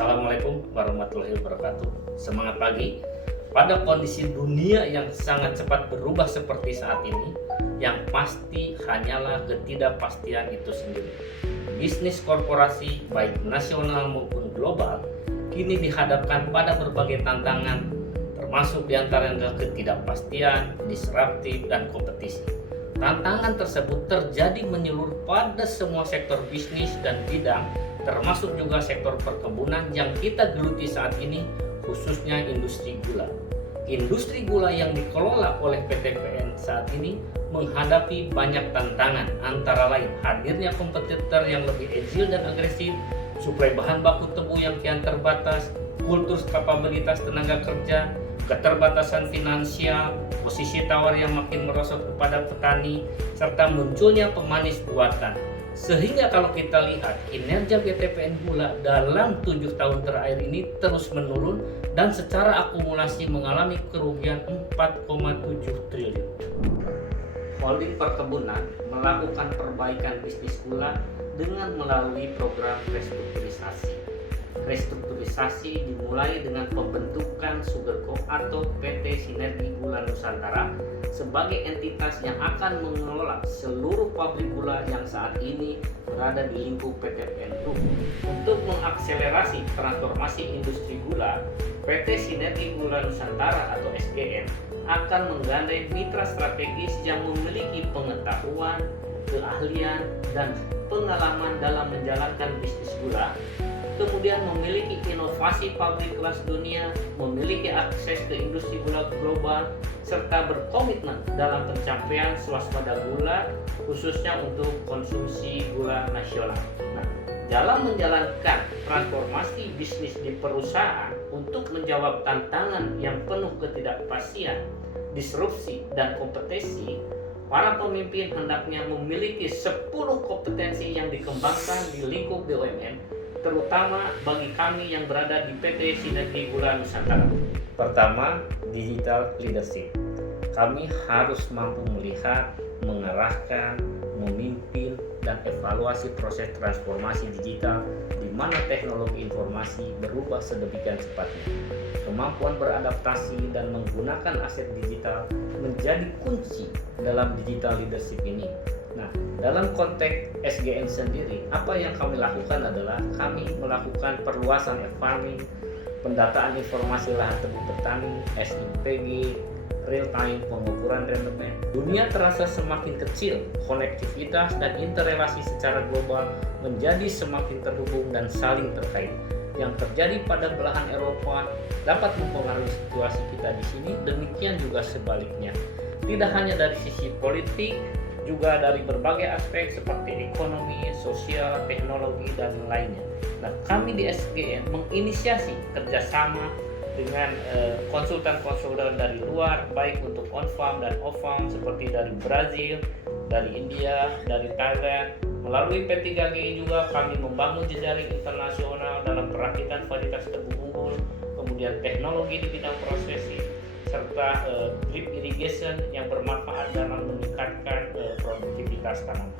Assalamualaikum warahmatullahi wabarakatuh. Semangat pagi. Pada kondisi dunia yang sangat cepat berubah seperti saat ini, yang pasti hanyalah ketidakpastian itu sendiri. Bisnis korporasi baik nasional maupun global kini dihadapkan pada berbagai tantangan, termasuk diantaranya ketidakpastian, disruptif, dan kompetisi. Tantangan tersebut terjadi menyeluruh pada semua sektor bisnis dan bidang, termasuk juga sektor perkebunan yang kita geluti saat ini, khususnya industri gula. Industri gula yang dikelola oleh PT PN saat ini menghadapi banyak tantangan, antara lain hadirnya kompetitor yang lebih agil dan agresif, suplai bahan baku tebu yang kian terbatas, kultur kapabilitas tenaga kerja, keterbatasan finansial, posisi tawar yang makin merosot kepada petani, serta munculnya pemanis buatan. Sehingga kalau kita lihat kinerja PT PN Gula dalam 7 tahun terakhir ini terus menurun dan secara akumulasi mengalami kerugian 4,7 triliun. Holding Perkebunan melakukan perbaikan bisnis gula dengan melalui program restrukturisasi. Restrukturisasi dimulai dengan pembentukan Sugerco atau PT Sinergi Gula Nusantara sebagai entitas yang akan mengelola seluruh pabrik gula yang saat ini berada di lingkup PT PN Group. Untuk mengakselerasi transformasi industri gula, PT Sinergi Gula Nusantara atau SGN akan menggandeng mitra strategis yang memiliki pengetahuan, keahlian, dan pengalaman dalam menjalankan bisnis gula, kemudian memiliki inovasi pabrik kelas dunia, memiliki akses ke industri gula global, serta berkomitmen dalam pencapaian swasembada gula, khususnya untuk konsumsi gula nasional. Nah, dalam menjalankan transformasi bisnis di perusahaan untuk menjawab tantangan yang penuh ketidakpastian, disrupsi, dan kompetisi, para pemimpin hendaknya memiliki 10 kompetensi yang dikembangkan di lingkup BUMN, terutama bagi kami yang berada di PT Sinergi Gula Nusantara. Pertama, digital leadership. Kami harus mampu melihat, mengarahkan, memimpin, dan evaluasi proses transformasi digital di mana teknologi informasi berubah sedemikian cepatnya. Kemampuan beradaptasi dan menggunakan aset digital menjadi kunci dalam digital leadership ini. Nah, dalam konteks SGN sendiri, apa yang kami lakukan adalah kami melakukan perluasan e-farming, pendataan informasi lahan tebu petani, SIPG, real time pengukuran rendemen. Dunia terasa semakin kecil, konektivitas dan interrelasi secara global menjadi semakin terhubung dan saling terkait. Yang terjadi pada belahan Eropa dapat mempengaruhi situasi kita di sini, demikian juga sebaliknya. Tidak hanya dari sisi politik, juga dari berbagai aspek seperti ekonomi, sosial, teknologi, dan lainnya. Nah, kami di SGN menginisiasi kerjasama dengan konsultan-konsultan dari luar, baik untuk on-farm dan off-farm seperti dari Brazil, dari India, dari Thailand. Melalui P3GI juga kami membangun jejaring internasional dalam perakitan varietas tebu unggul, kemudian teknologi di bidang prosesi, serta drip irrigation yang bermanfaat dalam meningkatkan produktivitas tanaman.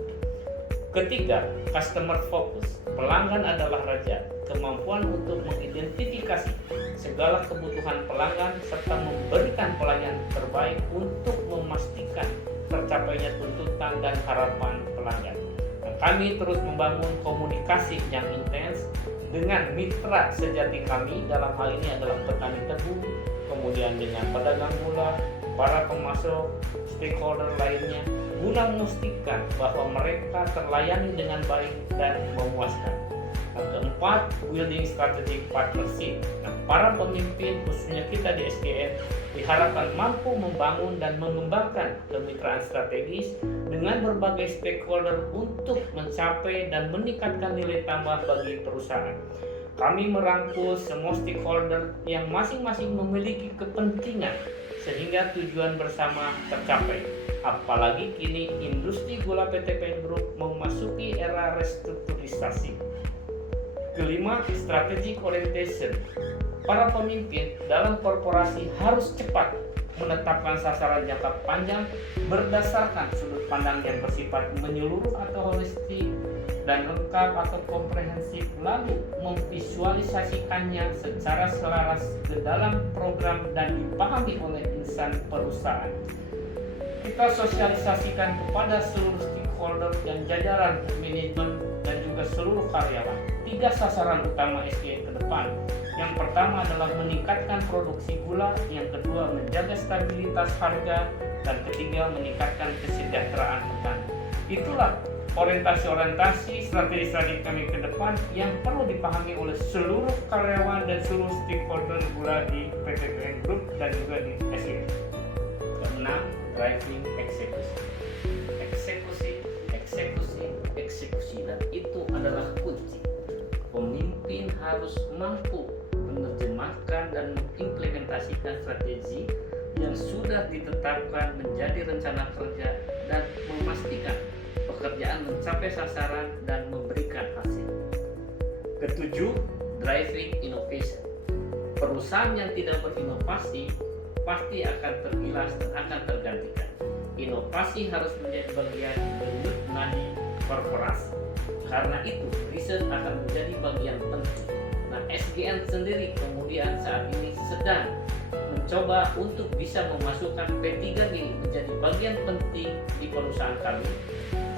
Ketiga, customer focus. Pelanggan adalah raja. Kemampuan untuk mengidentifikasi segala kebutuhan pelanggan serta memberikan pelayanan terbaik untuk memastikan tercapainya tuntutan dan harapan pelanggan. Nah, kami terus membangun komunikasi yang intens dengan mitra sejati kami, dalam hal ini adalah petani tebu, kemudian dengan pedagang gula, para pemasok, stakeholder lainnya, guna memastikan bahwa mereka terlayani dengan baik dan memuaskan. Nah, keempat, building strategic partnership. Nah, para pemimpin khususnya kita di SGN diharapkan mampu membangun dan mengembangkan kemitraan strategis dengan berbagai stakeholder untuk mencapai dan meningkatkan nilai tambah bagi perusahaan. Kami merangkul semua stakeholder yang masing-masing memiliki kepentingan sehingga tujuan bersama tercapai. Apalagi kini industri gula PT PN Group memasuki era restrukturisasi. Kelima, strategic orientation. Para pemimpin dalam korporasi harus cepat menetapkan sasaran jangka panjang berdasarkan sudut pandang yang bersifat menyeluruh atau holistik dan lengkap atau komprehensif, lalu memvisualisasikannya secara selaras ke dalam program dan dipahami oleh insan perusahaan. Kita sosialisasikan kepada seluruh stakeholder dan jajaran manajemen dan juga seluruh karyawan. 3 sasaran utama SGN ke depan. Yang pertama adalah meningkatkan produksi gula, yang kedua menjaga stabilitas harga, dan ketiga meningkatkan kesejahteraan petani. Itulah orientasi strategi kami ke depan yang perlu dipahami oleh seluruh karyawan dan seluruh stakeholder gula di PTPN Group dan juga di SGN. Keenam, driving eksekusi, dan itu adalah kunci. Pemimpin harus mampu menerjemahkan dan mengimplementasikan strategi yang sudah ditetapkan menjadi rencana kerja dan memastikan pekerjaan mencapai sasaran dan memberikan hasil. Ketujuh, driving innovation. Perusahaan yang tidak berinovasi pasti akan tergilas dan akan tergantikan. Inovasi harus menjadi bagian denyut nadi korporasi. Karena itu, riset akan menjadi bagian penting. Nah, SGN sendiri kemudian saat ini sedang mencoba untuk bisa memasukkan P3 ini menjadi bagian penting di perusahaan kami,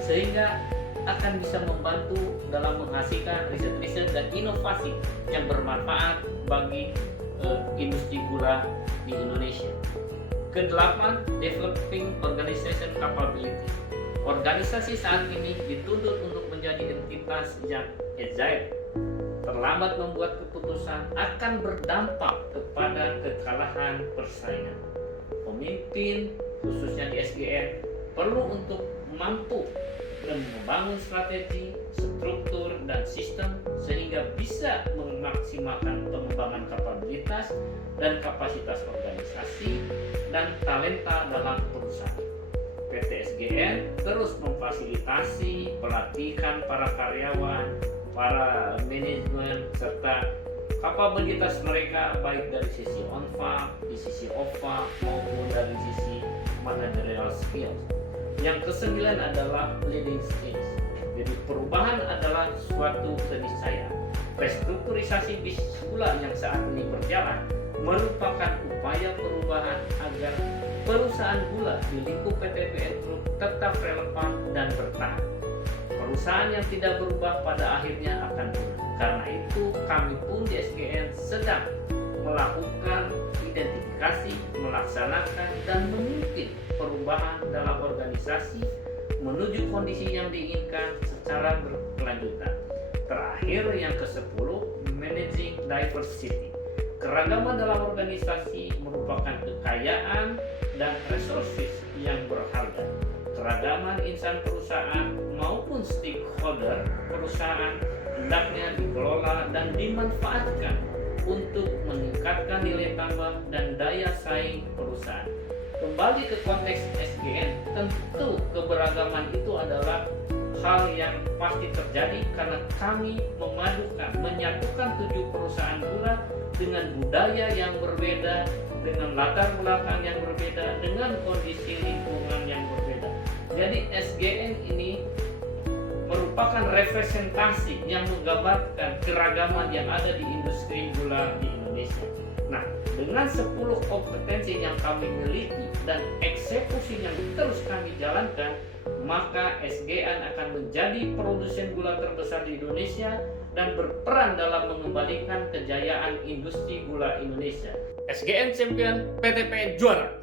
sehingga akan bisa membantu dalam menghasilkan riset-riset dan inovasi yang bermanfaat bagi industri gula di Indonesia. Kedelapan, developing organization capability. Organisasi saat ini dituntut untuk menjadi entitas yang agile. Terlambat membuat keputusan akan berdampak kepada kekalahan persaingan. Pemimpin, khususnya di SGN, perlu untuk mampu dan membangun strategi, struktur, dan sistem sehingga bisa memaksimalkan pengembangan kapabilitas dan kapasitas organisasi dan talenta dalam perusahaan. PT SGN terus memfasilitasi pelatihan para karyawan, para manajemen, serta kapabilitas mereka baik dari sisi on-farm, di sisi off-farm, maupun dari sisi managerial skills. Yang kesembilan adalah leading skills. Jadi perubahan adalah suatu keniscayaan. Restrukturisasi bisnis gula yang saat ini berjalan merupakan upaya perubahan agar perusahaan gula di lingkup PTPN Group tetap relevan dan bertahan. Perusahaan yang tidak berubah pada akhirnya akan punah. Karena itu kami pun di SGN sedang melakukan identifikasi, melaksanakan, dan memimpin perubahan dalam organisasi menuju kondisi yang diinginkan secara berkelanjutan. Terakhir, yang ke-10, managing diversity. Keragaman dalam organisasi merupakan kekayaan dan resources yang berharga. Keragaman insan perusahaan maupun stakeholder perusahaan hendaknya dikelola dan dimanfaatkan untuk meningkatkan nilai tambah dan daya saing perusahaan. Kembali ke konteks SGN, tentu keberagaman itu adalah hal yang pasti terjadi karena kami menyatukan 7 perusahaan gula dengan budaya yang berbeda, dengan latar belakang yang berbeda, dengan kondisi lingkungan yang berbeda. Jadi SGN ini merupakan representasi yang menggambarkan keragaman yang ada di industri gula di Indonesia. Nah, dengan 10 kompetensi yang kami miliki dan eksekusi yang terus kami jalankan, maka SGN akan menjadi produsen gula terbesar di Indonesia dan berperan dalam mengembalikan kejayaan industri gula Indonesia. SGN Champion, PTPN juara.